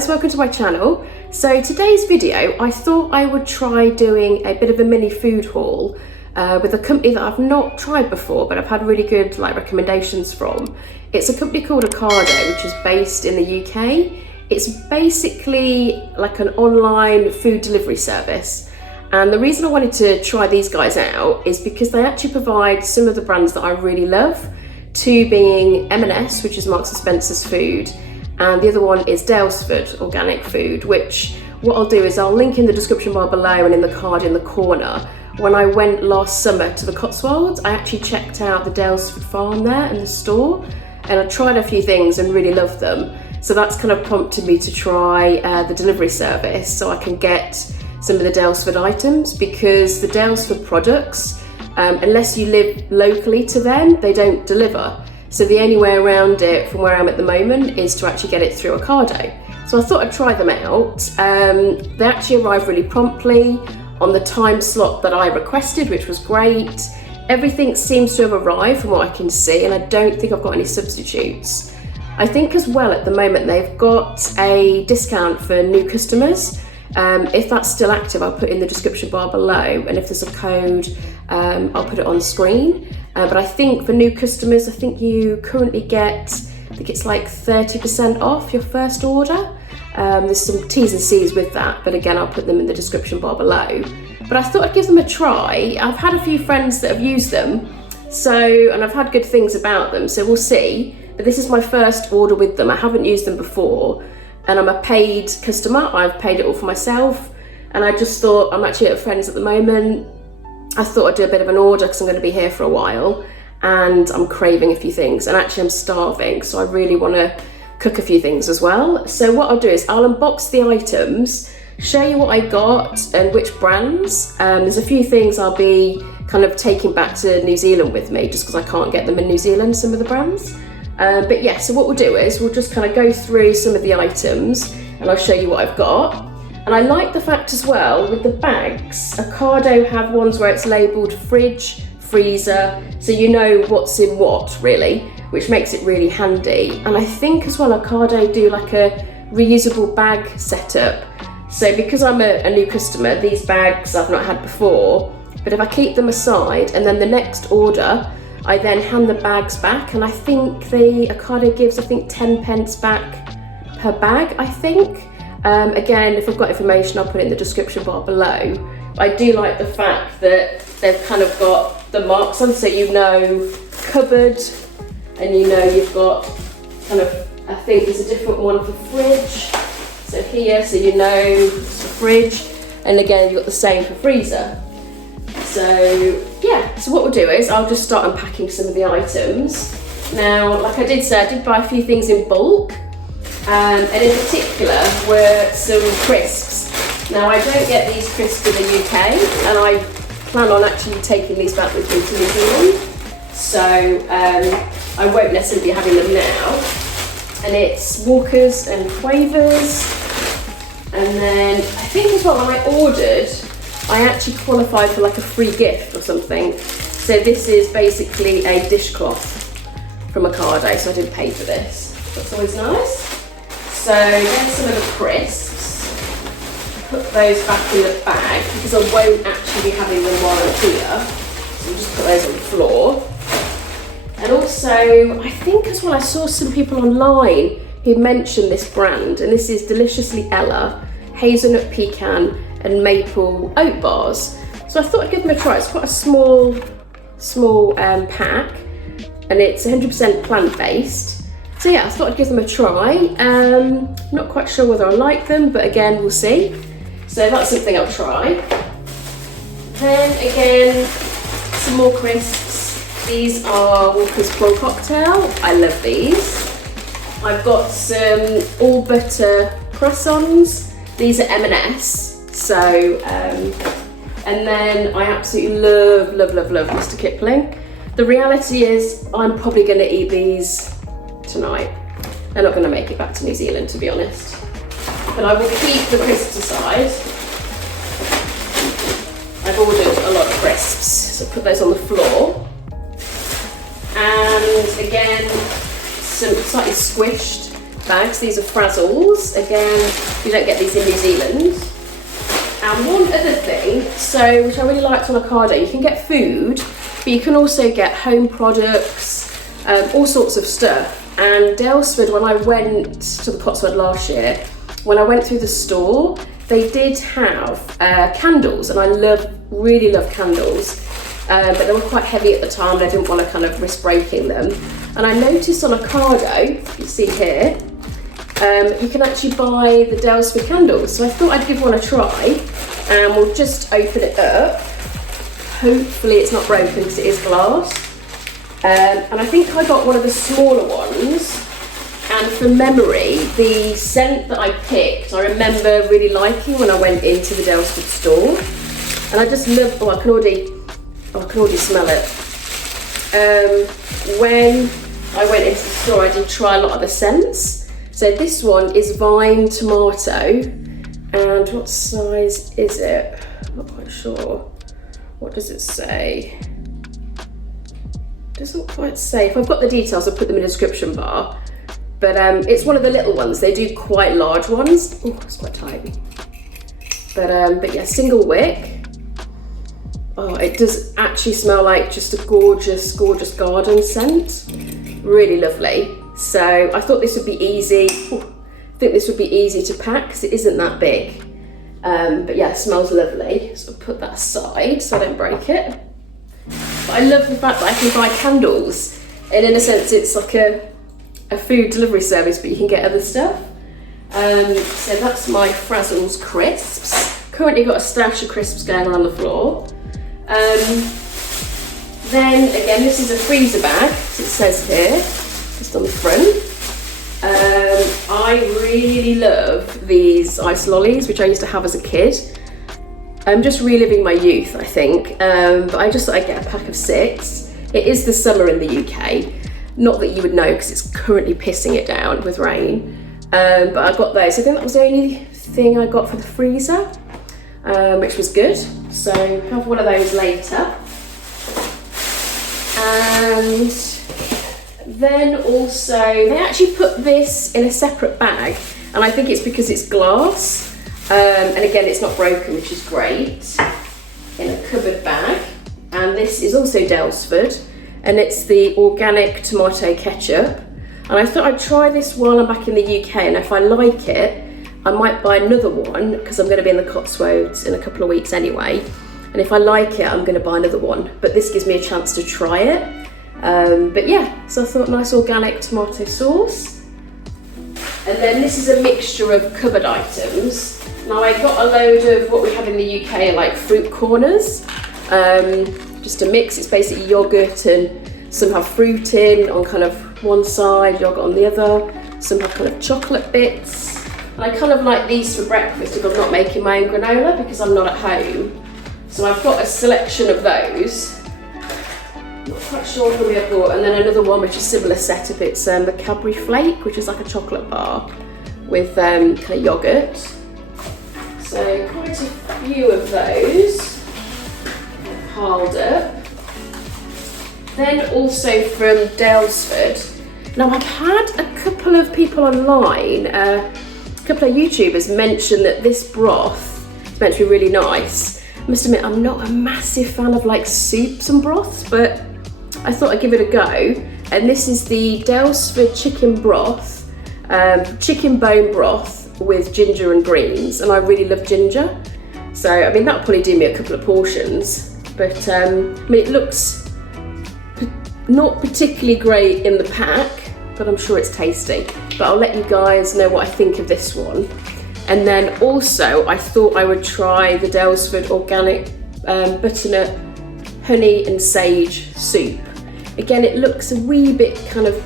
guys, welcome to my channel. So today's video, I thought I would try doing a bit of a mini food haul with a company that I've not tried before, but I've had really good recommendations from. It's a company called OCADO, which is based in the UK. It's basically like an online food delivery service. And the reason I wanted to try these guys out is because they actually provide some of the brands that I really love, two being M&S, which is Marks & Spencer's food, and the other one is Daylesford organic food, which what I'll do is I'll link in the description bar below and in the card in the corner. When I went last summer to the Cotswolds, I actually checked out the Daylesford farm there in the store, and I tried a few things and really loved them. So that's kind of prompted me to try the delivery service so I can get some of the Daylesford items, because the Daylesford products, unless you live locally to them, they don't deliver. So the only way around it from where I'm at the moment is to actually get it through OCADO. So I thought I'd try them out. They actually arrived really promptly on the time slot that I requested, which was great. Everything seems to have arrived from what I can see, and I don't think I've got any substitutes. I think as well at the moment they've got a discount for new customers. If that's still active, I'll put in the description bar below, and if there's a code, I'll put it on screen. But I think for new customers, I think you currently get, I think it's like 30% off your first order. There's some T's and C's with that, but again, I'll put them in the description bar below. But I thought I'd give them a try. I've had a few friends that have used them, and I've had good things about them, so we'll see. But this is my first order with them. I haven't used them before, and I'm a paid customer. I've paid it all for myself, and I just thought, I'm actually at a friend's at the moment. I thought I'd do a bit of an order because I'm going to be here for a while and I'm craving a few things, and actually I'm starving, so I really want to cook a few things as well. So what I'll do is I'll unbox the items, show you what I got and which brands. There's a few things I'll be kind of taking back to New Zealand with me just because I can't get them in New Zealand, some of the brands. But yeah, so what we'll do is we'll just kind of go through some of the items and I'll show you what I've got. And I like the fact as well with the bags, OCADO have ones where it's labelled fridge, freezer, so you know what's in what really, which makes it really handy. And I think as well OCADO do like a reusable bag setup. So because I'm a new customer, these bags I've not had before, but if I keep them aside and then the next order, I then hand the bags back, and I think the OCADO gives, I think 10 pence back per bag, I think. Again, if I've got information, I'll put it in the description bar below. But I do like the fact that they've kind of got the marks on, so you know cupboard, and you know you've got kind of, I think there's a different one for fridge. So here, so you know it's for fridge, and again, you've got the same for freezer. So yeah, so what we'll do is I'll just start unpacking some of the items. Now, like I did say, I did buy a few things in bulk. And in particular were some crisps. Now I don't get these crisps in the UK, and I plan on actually taking these back with me to New Zealand. So I won't necessarily be having them now. And it's Walkers and Quavers. And then I think as well when I ordered, I actually qualified for like a free gift or something. So this is basically a dishcloth from OCADO, so I didn't pay for this. That's always nice. So there's some of the crisps. Put those back in the bag because I won't actually be having them while I'm here. So I'll just put those on the floor. And also, I think as well I saw some people online who mentioned this brand, and this is Deliciously Ella, hazelnut pecan and maple oat bars. So I thought I'd give them a try. It's quite a small pack, and it's 100% plant-based. So yeah, I thought I'd give them a try. Not quite sure whether I like them, but again, we'll see. So that's something I'll try. Then again, some more crisps. These are Walker's Prawn Cocktail. I love these. I've got some all butter croissants. These are M&S. So, and then I absolutely love Mr. Kipling. The reality is I'm probably gonna eat these tonight. They're not going to make it back to New Zealand, to be honest. But I will keep the crisps aside. I've ordered a lot of crisps, so put those on the floor. And again, some slightly squished bags. These are Frazzles. Again, you don't get these in New Zealand. And one other thing, so which I really liked on Ocado, you can get food, but you can also get home products, all sorts of stuff. And Daylesford, when I went to the Cotswold last year, when I went through the store, they did have candles, and I really love candles, but they were quite heavy at the time and I didn't want to kind of risk breaking them. And I noticed on Ocado, you see here, you can actually buy the Daylesford candles. So I thought I'd give one a try, and we'll just open it up. Hopefully it's not broken because it is glass. And I think I got one of the smaller ones. And from memory, the scent that I picked, I remember really liking when I went into the Daylesford store. And I just love, I can already smell it. When I went into the store, I did try a lot of the scents. So this one is vine tomato. And what size is it? I'm not quite sure. What does it say? It doesn't quite say. If I've got the details, I'll put them in the description bar. But it's one of the little ones. They do quite large ones. Oh, it's quite tight. But yeah, single wick. Oh, it does actually smell like just a gorgeous, gorgeous garden scent. Really lovely. So I thought this would be easy. Oh, I think this would be easy to pack because it isn't that big. But yeah, it smells lovely. So I'll put that aside so I don't break it. But I love the fact that I can buy candles. And in a sense, it's like a food delivery service, but you can get other stuff. So that's my Frazzles crisps. Currently got a stash of crisps going around the floor. Then again, this is a freezer bag, as it says here, just on the front. I really love these ice lollies, which I used to have as a kid. I'm just reliving my youth, I think. But I just thought I'd get a pack of 6. It is the summer in the UK. Not that you would know because it's currently pissing it down with rain. But I got those. I think that was the only thing I got for the freezer, which was good. So have one of those later. And then also, they actually put this in a separate bag. And I think it's because it's glass. And again, it's not broken, which is great. In a cupboard bag. And this is also Daylesford. And it's the organic tomato ketchup. And I thought I'd try this while I'm back in the UK, and if I like it, I might buy another one because I'm going to be in the Cotswolds in a couple of weeks anyway. And if I like it, I'm going to buy another one. But this gives me a chance to try it. But yeah, so I thought nice organic tomato sauce. And then this is a mixture of cupboard items. Now I got a load of what we have in the UK, like fruit corners. Just a mix. It's basically yogurt and some have fruit in on kind of one side, yogurt on the other. Some have kind of chocolate bits. And I kind of like these for breakfast if I'm not making my own granola because I'm not at home. So I've got a selection of those. Not quite sure who I bought. And then another one which is similar setup. It's the Cadbury Flake, which is like a chocolate bar with kind of yogurt. So quite a few of those. Piled up. Then also from Daylesford. Now I've had a couple of people online, a couple of YouTubers mention that this broth is meant to be really nice. I must admit I'm not a massive fan of like soups and broths, but I thought I'd give it a go. And this is the Daylesford chicken broth, chicken bone broth with ginger and greens, and I really love ginger. So I mean that'll probably do me a couple of portions. But I mean, it looks not particularly great in the pack, but I'm sure it's tasty. But I'll let you guys know what I think of this one. And then also, I thought I would try the Daylesford organic butternut honey and sage soup. Again, it looks a wee bit kind of,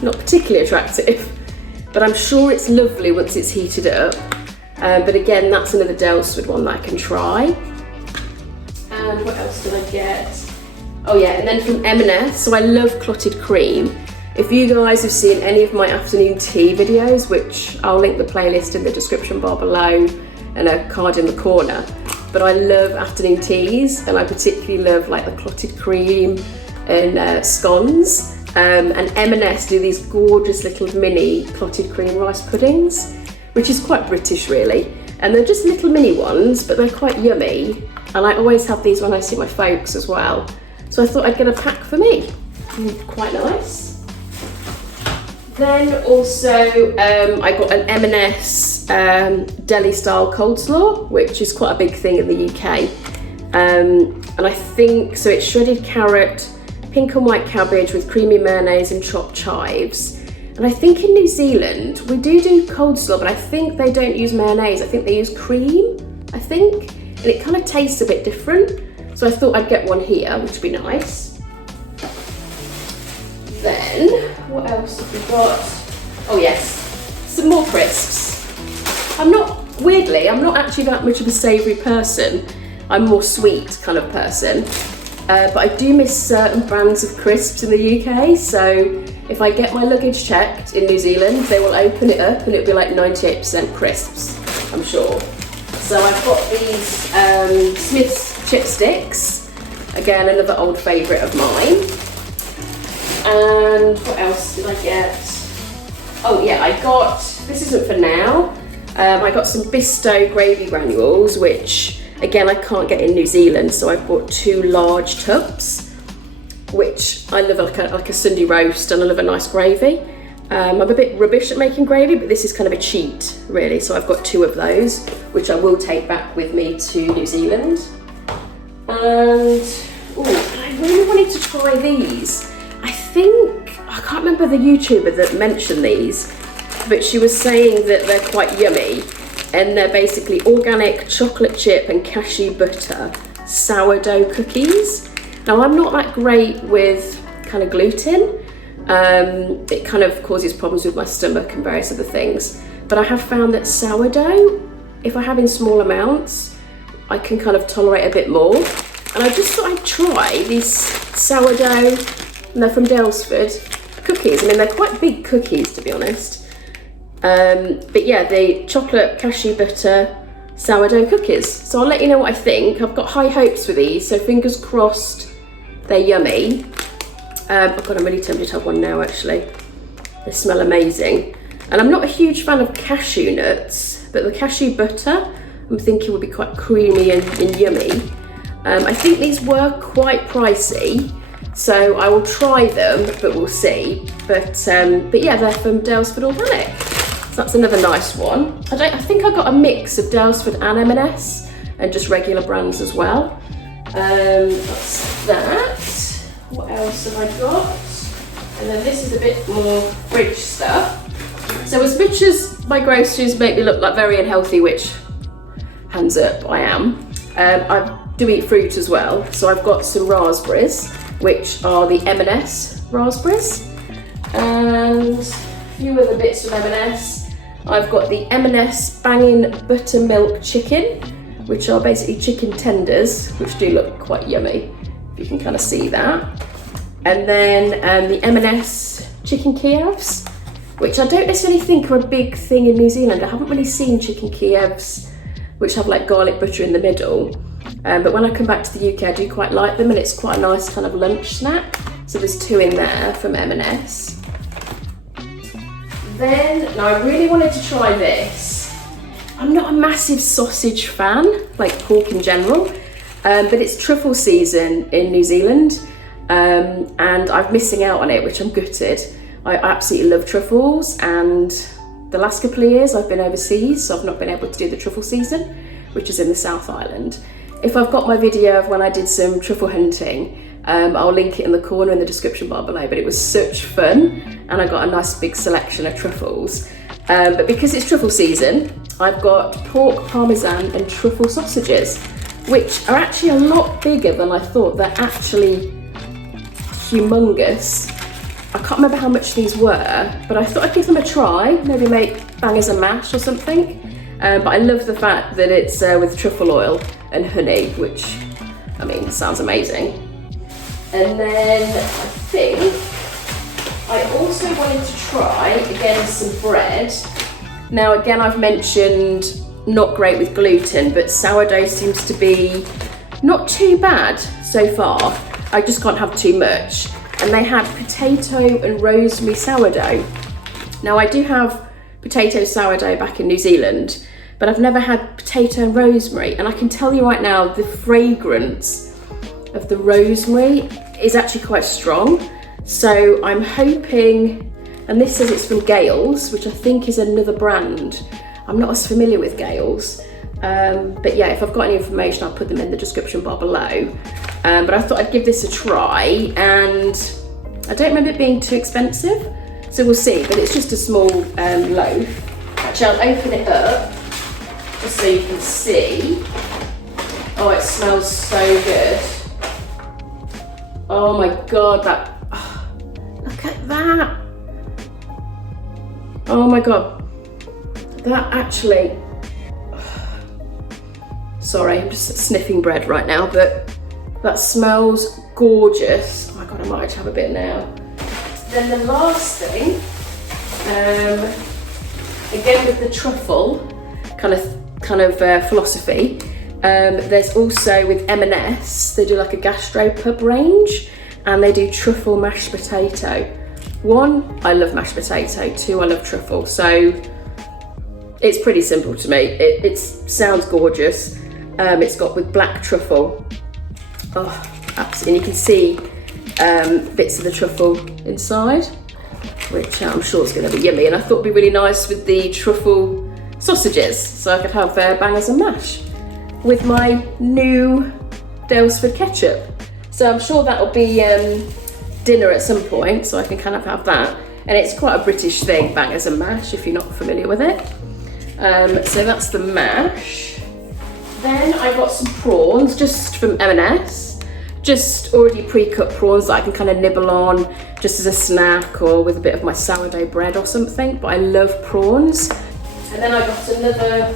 not particularly attractive, but I'm sure it's lovely once it's heated up. But again, that's another Daylesford one that I can try. And what else did I get? Oh yeah, and then from M&S, so I love clotted cream. If you guys have seen any of my afternoon tea videos, which I'll link the playlist in the description bar below and a card in the corner, but I love afternoon teas, and I particularly love like the clotted cream and scones. and M&S do these gorgeous little mini clotted cream rice puddings, which is quite British really. And they're just little mini ones, but they're quite yummy. And I always have these when I see my folks as well. So I thought I'd get a pack for me. Quite nice. Then also I got an M&S deli style coleslaw, which is quite a big thing in the UK. And I think, so it's shredded carrot, pink and white cabbage with creamy mayonnaise and chopped chives. And I think in New Zealand, we do coleslaw, but I think they don't use mayonnaise. I think they use cream, I think. And it kind of tastes a bit different. So I thought I'd get one here, which would be nice. Then, what else have we got? Oh yes, some more crisps. Weirdly, I'm not actually that much of a savoury person. I'm more sweet kind of person. But I do miss certain brands of crisps in the UK, so if I get my luggage checked in New Zealand, they will open it up and it'll be like 98% crisps, I'm sure. So I've got these Smith's chipsticks, again another old favourite of mine. And what else did I get? Oh yeah, I got, this isn't for now, I got some Bisto gravy granules, which again, I can't get in New Zealand, so I bought 2 large tubs, which I love like a Sunday roast, and I love a nice gravy. I'm a bit rubbish at making gravy, but this is kind of a cheat, really. So I've got 2 of those, which I will take back with me to New Zealand. And I really wanted to try these. I can't remember the YouTuber that mentioned these, but she was saying that they're quite yummy. And they're basically organic chocolate chip and cashew butter sourdough cookies. Now I'm not that great with kind of gluten. It kind of causes problems with my stomach and various other things. But I have found that sourdough, if I have in small amounts, I can kind of tolerate a bit more. And I just thought I'd try these sourdough, and they're from Daylesford, cookies. I mean, they're quite big cookies, to be honest. But yeah, the chocolate cashew butter sourdough cookies. So I'll let you know what I think. I've got high hopes for these, so fingers crossed they're yummy. Oh God, I'm really tempted to have one now actually. They smell amazing. And I'm not a huge fan of cashew nuts, but the cashew butter I'm thinking would be quite creamy and yummy. I think these were quite pricey, so I will try them, but we'll see. But yeah, they're from Daylesford Organic. So that's another nice one. I think I got a mix of Daylesford and M&S and just regular brands as well. That's that. What else have I got? And then this is a bit more fridge stuff. So as much as my groceries make me look like very unhealthy, which hands up, I am, I do eat fruit as well. So I've got some raspberries, which are the M&S raspberries, and a few other bits from M&S. I've got the M&S banging buttermilk chicken, which are basically chicken tenders, which do look quite yummy, if you can kind of see that. And then the M&S chicken Kievs, which I don't necessarily think are a big thing in New Zealand. I haven't really seen chicken Kievs which have like garlic butter in the middle. But when I come back to the UK, I do quite like them, and it's quite a nice kind of lunch snack. So there's 2 in there from M&S. Then, now I really wanted to try this. I'm not a massive sausage fan, like pork in general, but it's truffle season in New Zealand, and I'm missing out on it, which I'm gutted. I absolutely love truffles, and the last couple of years I've been overseas, so I've not been able to do the truffle season, which is in the South Island. If I've got my video of when I did some truffle hunting, I'll link it in the corner in the description bar below, but it was such fun, and I got a nice big selection of truffles. But because it's truffle season, I've got pork, parmesan and truffle sausages, which are actually a lot bigger than I thought. They're actually humongous. I can't remember how much these were, but I thought I'd give them a try, maybe make bangers and mash or something. But I love the fact that it's with truffle oil and honey, which, I mean, sounds amazing. And then I think I also wanted to try, again, some bread. Now, again, I've mentioned not great with gluten, but sourdough seems to be not too bad so far. I just can't have too much. and they had potato and rosemary sourdough. Now I do have potato sourdough back in New Zealand, but I've never had potato and rosemary, and I can tell you right now the fragrance of the rosemary is actually quite strong. So I'm hoping, and this says it's from Gales, which I think is another brand. I'm not as familiar with Gales, but yeah, if I've got any information I'll put them in the description bar below. But I thought I'd give this a try, and I don't remember it being too expensive, so we'll see. But it's just a small loaf. Actually, I'll open it up just so you can see. Oh, it smells so good. Oh my God, look at that. Oh my God, that actually, sorry, I'm just sniffing bread right now, but that smells gorgeous. Oh my God, I might actually have a bit now. Then the last thing, again with the truffle kind of philosophy, there's also with M&S, they do like a gastropub range, and they do truffle mashed potato. 1, I love mashed potato. 2, I love truffle. So it's pretty simple to me. It sounds gorgeous. It's got with black truffle. Oh, absolutely. And you can see bits of the truffle inside, which I'm sure is going to be yummy. And I thought it'd be really nice with the truffle sausages, so I could have bangers and mash with my new Daylesford ketchup. So I'm sure that'll be dinner at some point, so I can kind of have that. And it's quite a British thing, bangers and mash, if you're not familiar with it. So that's the mash. Then I got some prawns just from M&S, just already pre-cut prawns that I can kind of nibble on just as a snack or with a bit of my sourdough bread or something, but I love prawns. And then I got another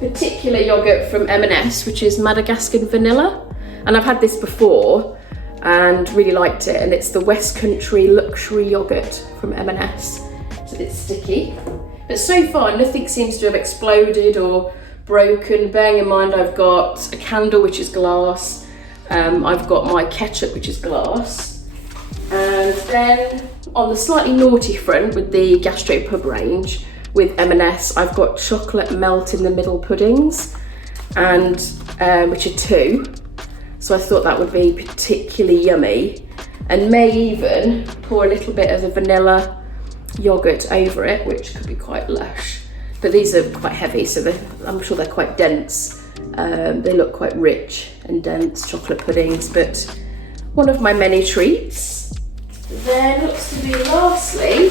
particular yogurt from M&S, which is Madagascar vanilla. And I've had this before and really liked it, and it's the West Country luxury yogurt from M&S. It's a bit sticky, but so far nothing seems to have exploded or broken. Bearing in mind I've got a candle which is glass, I've got my ketchup which is glass, and then on the slightly naughty front with the gastropub range with M&S, I've got chocolate melt in the middle puddings, and which are 2. So I thought that would be particularly yummy, and may even pour a little bit of the vanilla yogurt over it, which could be quite lush. But these are quite heavy, so I'm sure they're quite dense. They look quite rich and dense chocolate puddings, but one of my many treats. Then looks to be lastly,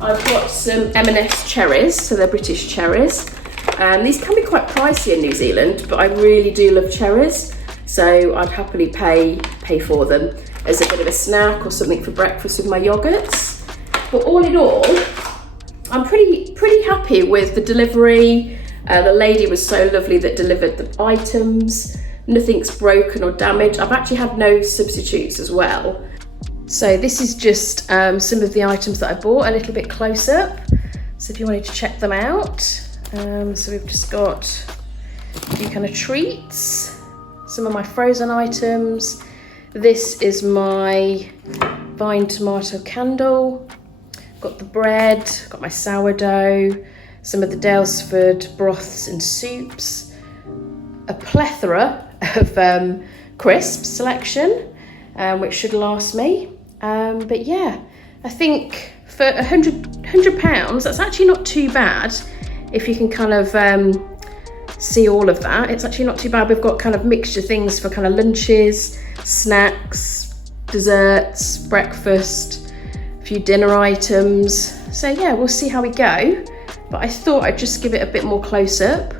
I've got some M&S cherries, so they're British cherries. And these can be quite pricey in New Zealand, but I really do love cherries. So I'd happily pay for them as a bit of a snack or something for breakfast with my yogurts. But all in all, I'm pretty happy with the delivery. The lady was so lovely that delivered the items. Nothing's broken or damaged. I've actually had no substitutes as well. So this is just some of the items that I bought, a little bit close up. So if you wanted to check them out. So we've just got a few kind of treats. Some of my frozen items. This is my vine tomato candle. Got the bread, got my sourdough, some of the Daylesford broths and soups, a plethora of crisps selection, which should last me. But yeah, I think for £100, that's actually not too bad if you can kind of see all of that. It's actually not too bad. We've got kind of mixture things for kind of lunches, snacks, desserts, breakfast, a few dinner items. So yeah, we'll see how we go. But I thought I'd just give it a bit more close up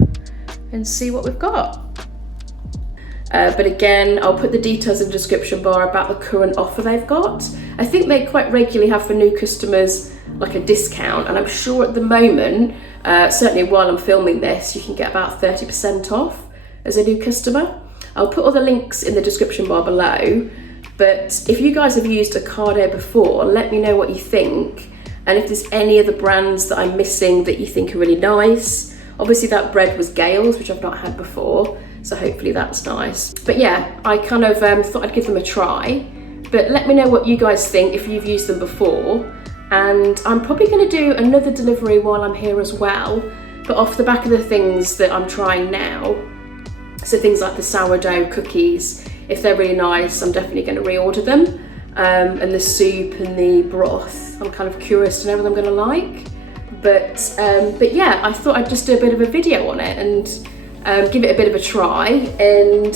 and see what we've got. But again, I'll put the details in the description bar about the current offer they've got. I think they quite regularly have for new customers like a discount, and I'm sure at the moment, certainly while I'm filming this, you can get about 30% off as a new customer. I'll put all the links in the description bar below, but if you guys have used OCADO before, let me know what you think, and if there's any other brands that I'm missing that you think are really nice. Obviously that bread was Gales, which I've not had before, so hopefully that's nice. But yeah, I kind of thought I'd give them a try but let me know what you guys think if you've used them before. And I'm probably going to do another delivery while I'm here as well, but off the back of the things that I'm trying now. So things like the sourdough cookies, if they're really nice, I'm definitely going to reorder them. And the soup and the broth, I'm kind of curious to know what I'm going to like. But yeah, I thought I'd just do a bit of a video on it and give it a bit of a try, and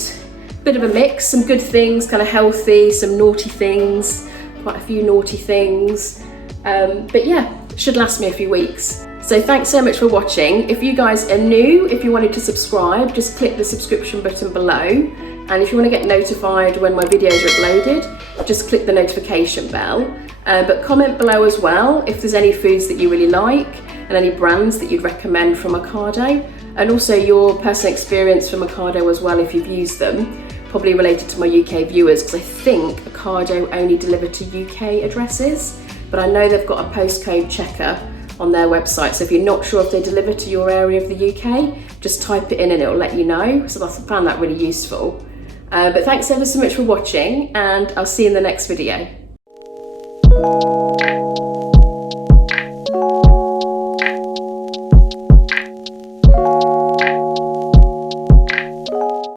a bit of a mix, some good things, kind of healthy, some naughty things, quite a few naughty things. But yeah, should last me a few weeks. So thanks so much for watching. If you guys are new, if you wanted to subscribe, just click the subscription button below. And if you want to get notified when my videos are uploaded, just click the notification bell. But comment below as well if there's any foods that you really like and any brands that you'd recommend from OCADO, and also your personal experience from OCADO as well if you've used them, probably related to my UK viewers, because I think OCADO only deliver to UK addresses, but I know they've got a postcode checker on their website, so if you're not sure if they deliver to your area of the UK, just type it in and it'll let you know. So I found that really useful. But thanks ever so much for watching, and I'll see you in the next video.